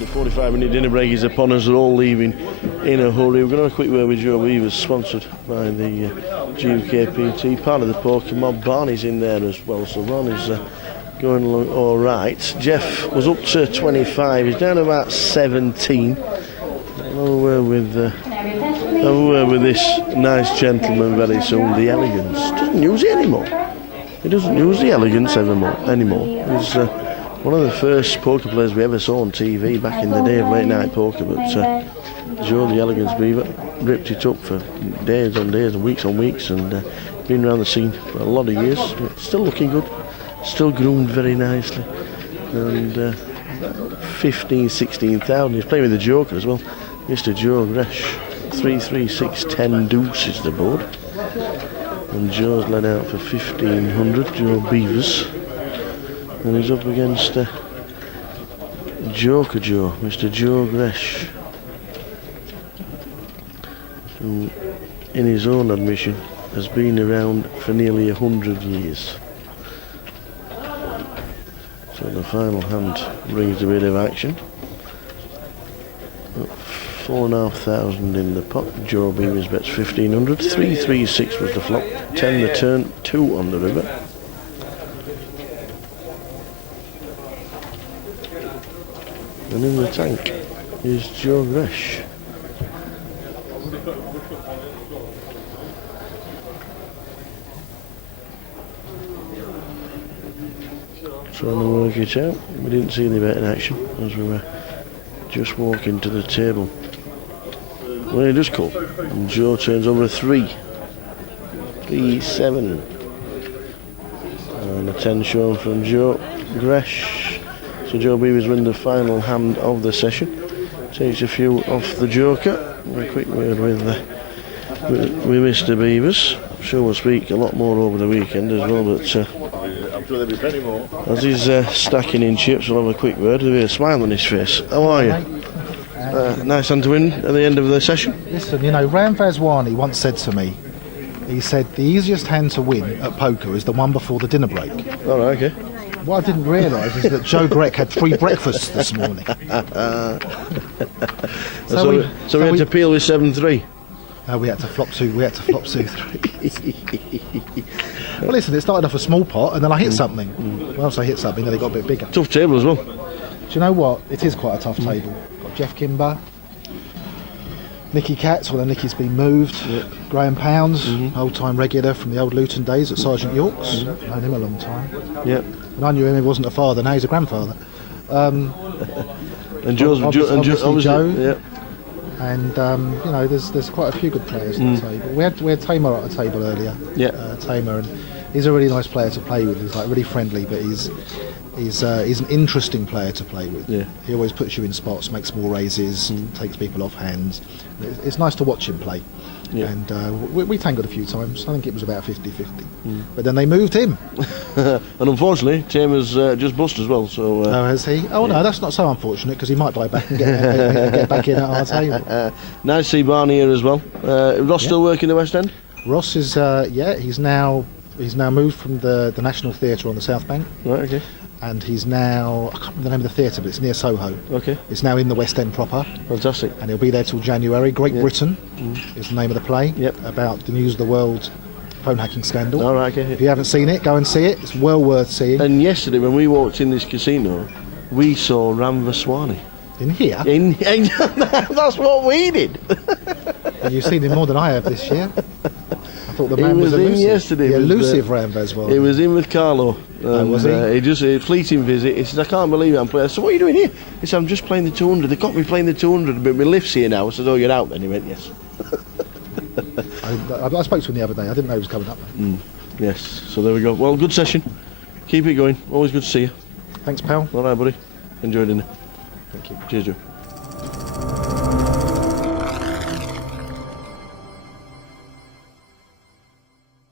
The 45-minute dinner break is upon us. They're all leaving in a hurry. We're going to have a quick word with Joe Beevers, sponsored by the GukPT, part of the poker mob. Barney's in there as well, so Barney's going along all right. Jeff was up to 25. He's down to about 17. Over with this nice gentleman very soon. The Elegance doesn't use it anymore. He doesn't use the Elegance anymore. He's one of the first poker players we ever saw on TV back in the day of late night poker. But Joe the Elegance Beaver ripped it up for days on days and weeks on weeks, and been around the scene for a lot of years. Still looking good, still groomed very nicely, and 16,000. He's playing with the Joker as well. Mr. Joe Gresh, 3-3-6-10 deuce is the board, and Joe's led out for 1,500. Joe Beevers, and he's up against Joker Joe, Mr. Joe Gresh, who, in his own admission, has been around for nearly 100 years. So the final hand brings a bit of action. 4,500 in the pot. Joe Beevers bets 1,500. 3-3-6 was the flop. 10 the turn. 2 on the river. And in the tank is Joe Gresh. Trying to work it out. We didn't see any betting action as we were just walking to the table. Well, he does call, and Joe turns over a 3-7, and a 10 shown from Joe Gresh. So Joe Beevers win the final hand of the session. Takes a few off the Joker. A quick word with Mr. Beevers. I'm sure we'll speak a lot more over the weekend as well, but I'm sure there'll be plenty more. As he's stacking in chips, we'll have a quick word. There'll be a smile on his face. How are you? Nice hand to win at the end of the session. Listen, you know, Ram Vaswani once said to me, he said the easiest hand to win at poker is the one before the dinner break. All right, okay. What I didn't realise is that Joe Grech had 3 breakfasts this morning. So we had to peel with 7-3. We had to flop 2. We had to flop 2-3. Well, listen, it started off a small pot, and then I hit something. Once I hit something, then it got a bit bigger. Tough table as well. Do you know what? It is quite a tough table. Got Jeff Kimber, Nicky Katz, although Nicky's been moved. Yep. Graham Pounds, old-time regular from the old Luton days at Sergeant York's. Known him a long time. Yep. And I knew him, he wasn't a father, now he's a grandfather. And Joe's obviously Joe. Yep. And you know, there's quite a few good players at the table. We had Tamer at the table earlier. Yeah. Tamer, and he's a really nice player to play with. He's like really friendly, but he's an interesting player to play with. Yeah. He always puts you in spots, makes small raises, takes people off hands. It's nice to watch him play. Yeah. And we tangled a few times. I think it was about 50-50. But then they moved him. And unfortunately, Tamer's just bust as well. So. Oh, has he? Oh no, that's not so unfortunate because he might buy back and get back in at our table. Nice to see Barney here as well. Ross still working the West End? Ross is he's now moved from the National Theatre on the South Bank. Right, okay. And he's now, I can't remember the name of the theatre, but it's near Soho. Okay. It's now in the West End proper. Fantastic. And he'll be there till January. Great Britain is the name of the play. Yep. About the News of the World phone hacking scandal. All right, okay. If you haven't seen it, go and see it. It's well worth seeing. And yesterday when we walked in this casino, we saw Ram Vaswani. In here? That's what we did. And you've seen him more than I have this year. I thought the man was elusive. in yesterday. The elusive Ram Vaswani. He was in with Carlo. Was he? He just a fleeting visit. He says, I can't believe it, I'm playing. I said, what are you doing here? He said, I'm just playing the 200. They got me playing the 200, but my lift's here now. I said, oh, you're out then? He went, yes. I spoke to him the other day. I didn't know he was coming up. Yes, so there we go. Well, good session. Keep it going. Always good to see you. Thanks, pal. All right, buddy. Enjoy dinner. Thank you. Cheers, Joe.